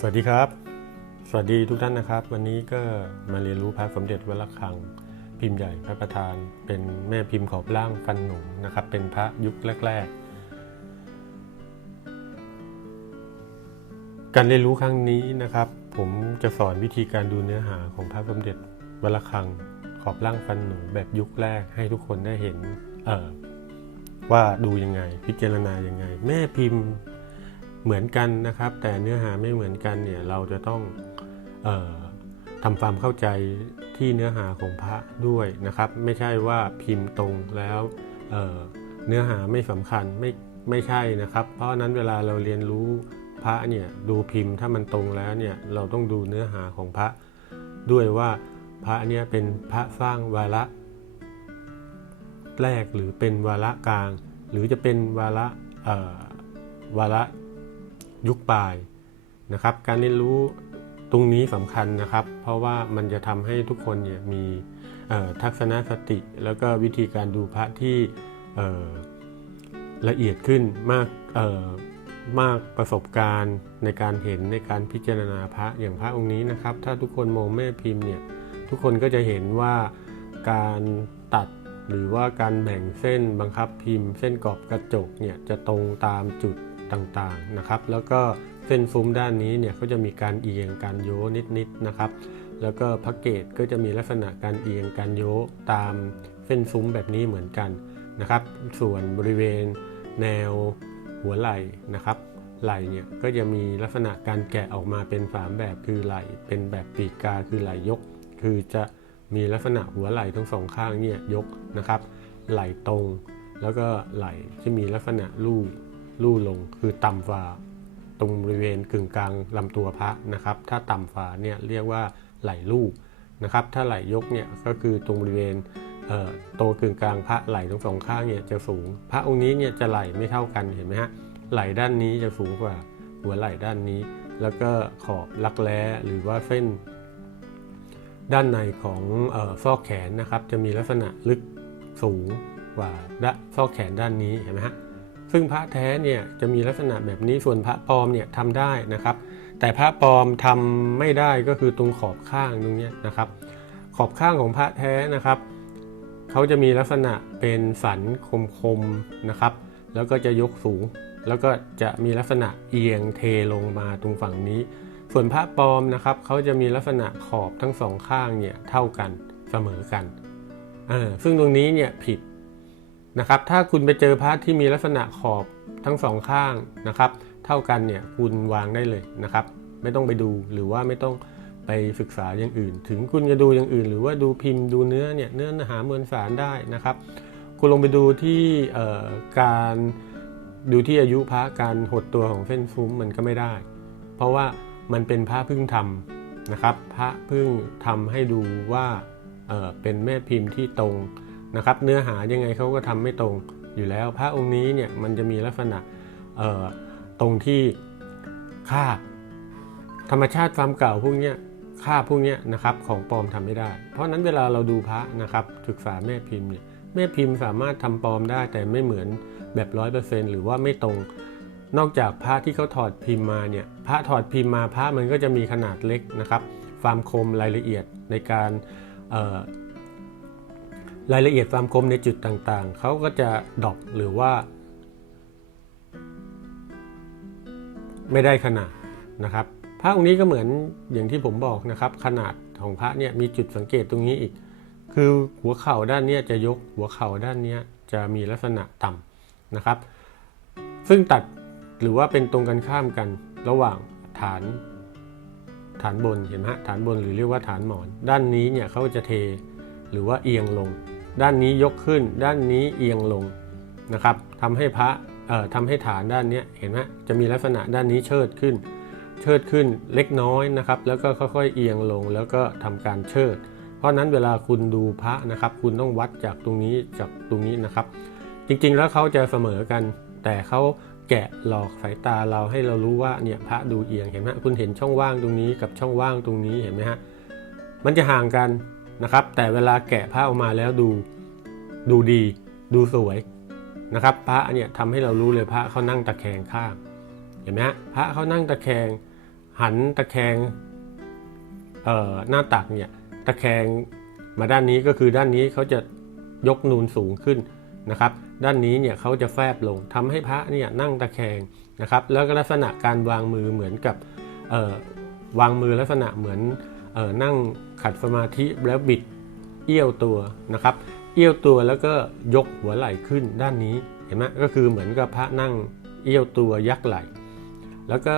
สวัสดีครับ สวัสดีทุกท่านนะครับ วันนี้ก็มาเรียนรู้พระสมเด็จวัดระฆัง พิมพ์ใหญ่พระประธาน เป็นแม่พิมพ์ขอบล่างฟันหนุ่มนะครับ เป็นพระยุคแรก ๆ การเรียนรู้ครั้งนี้นะครับ ผมจะสอนวิธีการดูเนื้อหาของพระสมเด็จวัดระฆังขอบล่างฟันหนุ่มแบบยุคแรกให้ทุกคนได้เห็นเออว่าดูยังไง พิจารณายังไง แม่พิมพ์ เหมือนกันนะครับ แต่เนื้อหาไม่เหมือนกันเนี่ยเราจะต้องออทำความเข้าใจที่เนื้อหาของพระด้วยนะครับ ไม่ใช่ว่าพิมพ์ตรงแล้วเเนื้อหาไม่สำคัญไม่ไม่ใช่นะครับ เพราะนั้นเวลาเราเรียนรู้พระเนี่ยดูพิมพ์ถ้ามันตรงแล้วเนี่ยเราต้องดูเนื้อหาของพระด้วยว่าพระเนี่ยเป็นพระสร้างวาระแรกหรือเป็นวาระกลาง หรือจะเป็นวาระวาระ ยุคปลายนะครับ การเรียนรู้ตรงนี้สำคัญนะครับ เพราะว่ามันจะทำให้ทุกคนเนี่ยมีทัศนคติ แล้วก็วิธีการดูพระที่ละเอียดขึ้นมากมากประสบการณ์ในการเห็นในการพิจารณาพระอย่างพระองค์นี้นะครับ ถ้าทุกคนมองแม่พิมพ์เนี่ยทุกคนก็จะเห็นว่าการตัดหรือว่าการแบ่งเส้นบังคับพิมพ์ เส้นกรอบกระจกเนี่ยจะตรงตามจุด ต่างๆนะครับ แล้วก็เส้นฟุ้มด้านนี้เนี่ยก็จะมีการเอียงการโยนิดๆนนะครับ แล้วก็พระเกตก็จะมีลักษณะการเอียงการโยตามเส้นฟุ้มแบบนี้เหมือนกันนะครับ ส่วนบริเวณแนวหัวไหล่นะครับไหล่เนี่ยก็จะมีลักษณะการแกะออกมาเป็นสามแบบคือไหล่เป็นแบบปีกกาคือไหล่ยก คือจะมีลักษณะหัวไหล่ทั้งสองข้างเนี่ยยกนะครับ ไหล่ตรง แล้วก็ไหล่ที่มีลักษณะลู่ ลู่ลงคือต่ำฝ่า ตรงบริเวณกึ่งกลางลำตัวพระนะครับ ถ้าต่ำฝ่าเนี่ยเรียกว่าไหลลู่นะครับ ถ้าไหลยกเนี่ยก็คือตรงบริเวณตัวกึ่งกลางพระไหลทั้งสองข้างเนี่ยจะสูง พระองค์นี้เนี่ยจะไหลไม่เท่ากันเห็นไหมฮะไหลด้านนี้จะสูงกว่าหัวไหล่ด้านนี้ แล้วก็ขอบลักแร้หรือว่าเส้น ด้านในของออซอกแขนนะครับ จะมีลักษณะลึกสูงกว่าซอกแขนด้านนี้เห็นไหมฮะ ซึ่งพระแท้เนี่ยจะมีลักษณะแบบนี้ส่วนพระปลอมเนี่ยทำได้นะครับ แต่พระปลอมทำไม่ได้ก็คือตรงขอบข้างตรงนี้นะครับ ขอบข้างของพระแท้นะครับเขาจะมีลักษณะเป็นสันคมๆนะครับ แล้วก็จะยกสูง แล้วก็จะมีลักษณะเอียงเทลงมาตรงฝั่งนี้ ส่วนพระปลอมนะครับเขาจะมีลักษณะขอบทั้งสองข้างเนี่ยเท่ากันเสมอกันซึ่งตรงนี้เนี่ยผิด นะครับ ถ้าคุณไปเจอพระที่มีลักษณะขอบทั้งสองข้างนะครับ เท่ากันเนี่ยคุณวางได้เลยนะครับ ไม่ต้องไปดูหรือว่าไม่ต้องไปศึกษาอย่างอื่น ถึงคุณจะดูอย่างอื่น หรือว่าดูพิมพ์ดูเนื้อเนี่ยเนื้อหาเมวลสารได้นะครับ คุณลงไปดูที่การดูที่อายุพระการหดตัวของเส้นฟุ้มมันก็ไม่ได้ เพราะว่ามันเป็นพระพึ่งทำนะครับ พระพึ่งทำให้ดูว่าเเป็นแม่พิมพ์ที่ตรง นะครับ เนื้อหายังไงเขาก็ทำไม่ตรงอยู่แล้ว พระองค์นี้เนี่ยมันจะมีลักษณะตรงที่คาธรรมชาติความเก่าพวกนี้คาพวกนี้นะครับของปลอมทำไม่ได้ เพราะนั้นเวลาเราดูพระนะครับศึกษาแม่พิมพ์เนี่ยแม่พิมพ์สามารถทำปลอมได้แต่ไม่เหมือนแบบร้อยเปอร์เซ็นต์หรือว่าไม่ตรง นอกจากพระที่เขาถอดพิมพ์มาเนี่ยพระถอดพิมพ์มาพระมันก็จะมีขนาดเล็กนะครับความคมรายละเอียดในการ รายละเอียดความคมในจุดต่างๆ เขาก็จะดรอปหรือว่า ไม่ได้ขนาดนะครับพระองค์นี้ก็เหมือนอย่างที่ผมบอกนะครับ ขนาดของพระเนี่ยมีจุดสังเกตตรงนี้อีก คือหัวเข่าด้านนี้จะยกหัวเข่าด้านนี้จะมีลักษณะต่ำนะครับ ซึ่งตัดหรือว่าเป็นตรงกันข้ามกันระหว่างฐานฐานบนเห็นไหมฐานบนหรือเรียกว่าฐานหมอน ด้านนี้เนี่ยเขาจะเทหรือว่าเอียงลง ด้านนี้ยกขึ้น ด้านนี้เอียงลงนะครับทำให้พระเอ่อทำให้ฐานด้านนี้เห็นไหมจะมีลักษณะด้านนี้เชิดขึ้น เชิดขึ้นเล็กน้อยนะครับ แล้วก็ค่อยๆเอียงลงแล้วก็ทำการเชิด เพราะนั้นเวลาคุณดูพระนะครับ คุณต้องวัดจากตรงนี้จากตรงนี้นะครับ จริงๆแล้วเขาจะเสมอกัน แต่เขาแกะหลอกสายตาเราให้เรารู้ว่าเนี่ยพระดูเอียงเห็นไหมคุณเห็นช่องว่างตรงนี้กับช่องว่างตรงนี้เห็นไหมฮะมันจะห่างกัน นะครับ แต่เวลาแกะผ้าออกมาแล้วดูดูดี ดูสวยนะครับ พระเนี่ยทำให้เรารู้เลยพระเขานั่งตะแคงข้างเห็นไหมฮะพระเขานั่งตะแคง หันตะแคงเอ่อหน้าตักเนี่ยตะแคงมาด้านนี้ก็คือด้านนี้เขาจะยกนูนสูงขึ้นนะครับ ด้านนี้เนี่ยเขาจะแฟบลงทำให้พระเนี่ยนั่งตะแคงนะครับ แล้วก็ลักษณะการวางมือเหมือนกับเอ่อวางมือลักษณะเหมือน ออนั่งขัดสมาธิแล้วบิดเอี้ยวตัวนะครับ เอี้ยวตัวแล้วก็ยกหัวไหล่ขึ้นด้านนี้เห็นไหมก็คือเหมือนกับพระนั่งเอี้ยวตัวยักไหล่ แล้วก็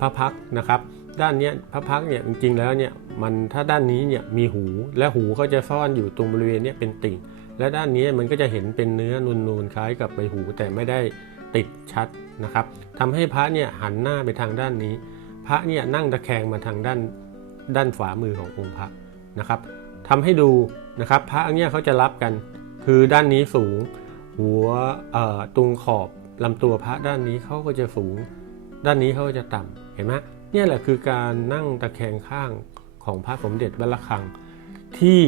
พระพักนะครับ ด้านนี้พระพักเนี่ยจริงๆแล้วเนี่ยมันถ้าด้านนี้เนี่ยมีหูและหูเขาจะซ่อนอยู่ตรงบริเวณเนี้ยเป็นติ่ง และด้านนี้มันก็จะเห็นเป็นเนื้อนูนๆคล้ายกับใบหูแต่ไม่ได้ติดชัดนะครับทำให้พระเนี่ยหันหน้าไปทางด้านนี้ พระเนี่ยนั่งตะแคงมาทางด้าน ด้านขวามือขององค์พระนะครับทำให้ดูนะครับพระเนี่ยเขาจะรับกันคือด้านนี้สูง หัวตรงขอบลำตัวพระด้านนี้เขาก็จะสูง ด้านนี้เขาก็จะต่ำเห็นไหมเนี่ยแหละคือการนั่งตะแคงข้างของพระสมเด็จวัดระฆัง ที่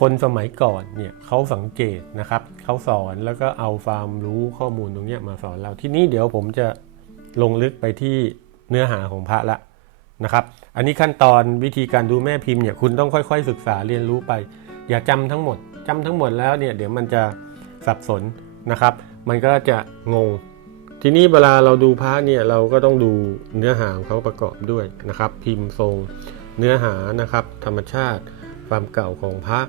คนสมัยก่อนเนี่ยเขาสังเกตนะครับเขาสอนแล้วก็เอาความรู้ข้อมูลตรงนี้มาสอนเราที่นี้เดี๋ยวผมจะลงลึกไปที่เนื้อหาของพระละ นะครับ อันนี้ขั้นตอนวิธีการดูแม่พิมพ์เนี่ยคุณต้องค่อย ๆ ศึกษาเรียนรู้ไป อย่าจำทั้งหมดจำทั้งหมดแล้วเนี่ยเดี๋ยวมันจะสับสนนะครับ มันก็จะงง ทีนี้เวลาเราดูพระเนี่ยเราก็ต้องดูเนื้อหาของเขาประกอบด้วยนะครับ พิมพ์ทรง เนื้อหานะครับ ธรรมชาติ ความเก่าของพระ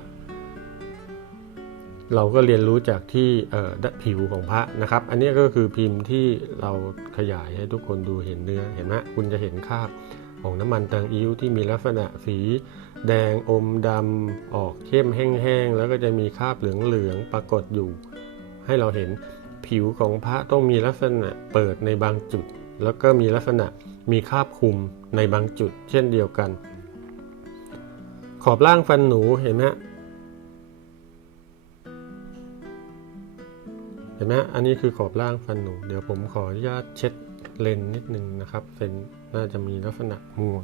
เราก็เรียนรู้จากที่เอ่อด้านผิวของพระนะครับ อันนี้ก็คือพิมพ์ที่เราขยายให้ทุกคนดูเห็นเนื้อเห็นไหมคุณจะเห็นคราบ ของน้ำมันตังอิ้วที่มีลักษณะสีแดงอมดำออกเข้มแห้งๆ แล้วก็จะมีคราบเหลืองๆปรากฏอยู่ ให้เราเห็นผิวของพระต้องมีลักษณะเปิดในบางจุด แล้วก็มีลักษณะมีคราบคุมในบางจุด เช่นเดียวกัน ขอบล่างฟันหนูเห็นไหมเห็นไหมอันนี้คือขอบล่างฟันหนู เดี๋ยวผมขออนุญาตเช็ด เลนนิดนึงนะครับเลนน่าจะมีลักษณะมัว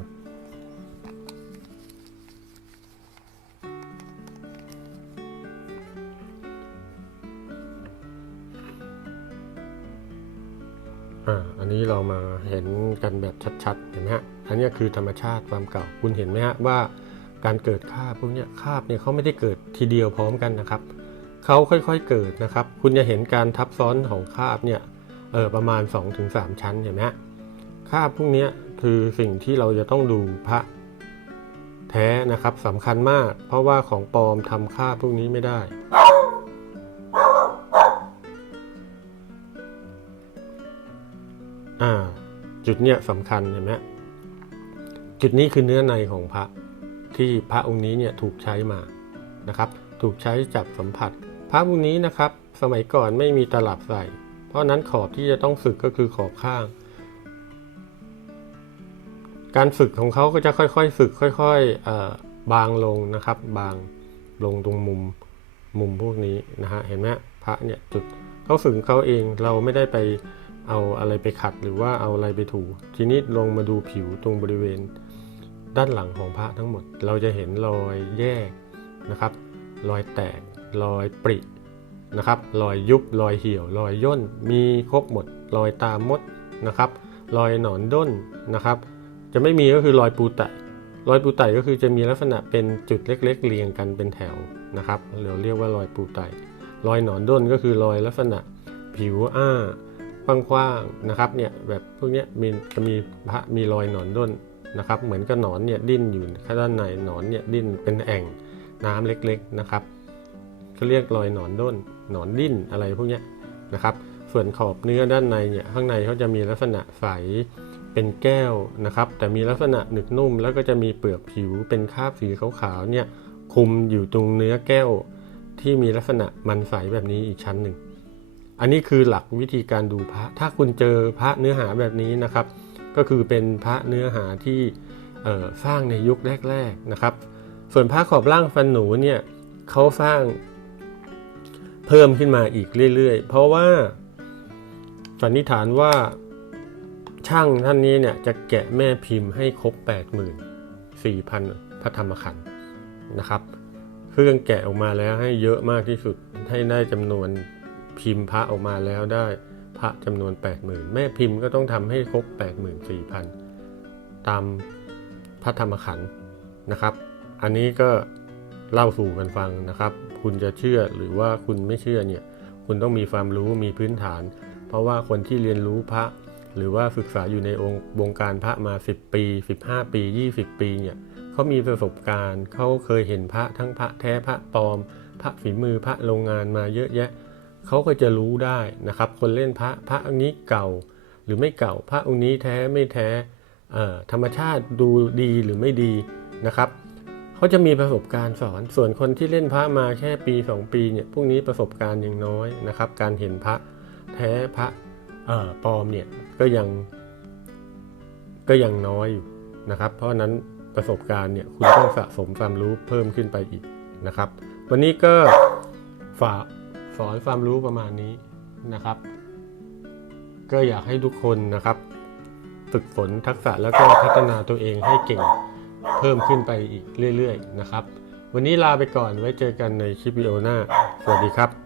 อ่าอันนี้เรามาเห็นกันแบบชัดๆ เห็นไหมฮะ อันนี้คือธรรมชาติความเก่า คุณเห็นไหมฮะว่าการเกิดคาบพวกนี้คาบเนี่ยเขาไม่ได้เกิดทีเดียวพร้อมกันนะครับ เขาค่อยๆเกิดนะครับ คุณจะเห็นการทับซ้อนของคาบเนี่ย เออประมาณ 2-3 ชั้นเห็นไหมคาบพวกนี้คือสิ่งที่เราจะต้องดูพระแท้นะครับสำคัญมาก เพราะว่าของปลอมทำคาบพวกนี้ไม่ได้ อ่า จุดเนี้ยสำคัญเห็นไหมจุดนี้คือเนื้อในของพระที่พระองค์นี้เนี่ยถูกใช้มานะครับ ถูกใช้จับสัมผัส พระองค์นี้นะครับ สมัยก่อนไม่มีตลับใส่ ราะนั้นขอบที่จะต้องฝึกก็คือขอบข้าง การฝึกของเขาก็จะค่อยๆ ฝึกค่อยๆบางลงนะครับ บางลงตรงมุมมุมพวกนี้นะฮะเห็นไหมพระเนี่ยจุดเขาฝึกเขาเองเราไม่ได้ไปเอาอะไรไปขัดหรือว่าเอาอะไรไปถู ทีนี้ลงมาดูผิวตรงบริเวณ ด้านหลังของพระทั้งหมด เราจะเห็นรอยแยกนะครับ รอยแตกรอยปริ นะครับรอยยุบรอยเหี่ยวรอยย่น มีครบหมดรอยตามมดนะครับรอยหนอนด้นนะครับ จะไม่มีก็คือรอยปูไตรอยปูไตก็คือจะมีลักษณะเป็นจุดเล็ก ๆ เรียงกันเป็นแถวนะครับเราเรียกว่ารอยปูไตรอยหนอนด้นก็คือรอยลักษณะผิวอ้ากว้างๆนะครับเนี่ยแบบพวกนี้มีจะมีพระมีรอยหนอนด้นนะครับ เหมือนกับหนอนเนี่ยดิ้นอยู่ข้างด้านในหนอนเนี่ยดิ้นเป็นแอ่งน้ำเล็กๆนะครับก็เรียกรอยหนอนด้น หนอนดิ้นอะไรพวกนี้นะครับ ส่วนขอบเนื้อด้านในเนี่ยข้างในเขาจะมีลักษณะใสเป็นแก้วนะครับ แต่มีลักษณะหนึบนุ่ม แล้วก็จะมีเปลือกผิวเป็นคราบสีขาวๆเนี่ยคุมอยู่ตรงเนื้อแก้วที่มีลักษณะมันใสแบบนี้อีกชั้นหนึ่ง อันนี้คือหลักวิธีการดูพระ ถ้าคุณเจอพระเนื้อหาแบบนี้นะครับ ก็คือเป็นพระเนื้อหาที่สร้างในยุคแรก ๆนะครับ ส่วนพระขอบล่างฟันหนูเนี่ยเขาสร้าง เพิ่มขึ้นมาอีกเรื่อยๆ เพราะว่าสันนิษฐานว่าช่างท่านนี้เนี่ยจะแกะแม่พิมพ์ให้ครบ 84,000 พระธรรมขันธ์นะครับ เครื่องแกะออกมาแล้วให้เยอะมากที่สุดให้ได้จำนวนพิมพ์พระออกมาแล้วได้พระจำนวน 80,000 แม่พิมพ์ก็ต้องทำให้ครบ 84,000 ตามพระธรรมขันธ์นะครับ อันนี้ก็เล่าสู่กันฟังนะครับ คุณจะเชื่อหรือว่าคุณไม่เชื่อเนี่ยคุณต้องมีความรู้มีพื้นฐาน เพราะว่าคนที่เรียนรู้พระ หรือว่าศึกษาอยู่ในองค์วงการพระมา 10 ปี 15 ปี 20 ปีเนี่ยเขามีประสบการณ์เขาเคยเห็นพระทั้งพระแท้พระปลอม พระฝีมือพระโรงงานมาเยอะแยะเขาก็จะรู้ได้นะครับ คนเล่นพระพระองค์นี้เก่า หรือไม่เก่าพระองค์นี้แท้ไม่แท้ธรรมชาติดูดีหรือไม่ดีนะครับ เขาจะมีประสบการณ์สอน ส่วนคนที่เล่นพระมาแค่ปี 2 ปีเนี่ยพวกนี้ประสบการณ์ยังน้อยนะครับ การเห็นพระแท้พระเออปลอมเนี่ยก็ยังก็ยังน้อยอยู่นะครับ เพราะฉะนั้นประสบการณ์เนี่ยคุณต้องสะสมความรู้เพิ่มขึ้นไปอีกนะครับ วันนี้ก็ฝากสอนความรู้ประมาณนี้นะครับ ก็อยากให้ทุกคนนะครับ ฝึกฝนทักษะแล้วก็พัฒนาตัวเองให้เก่ง เพิ่มขึ้นไปอีกเรื่อย ๆ นะครับ วันนี้ลาไปก่อนไว้เจอกันในคลิปวิดีโอหน้า สวัสดีครับ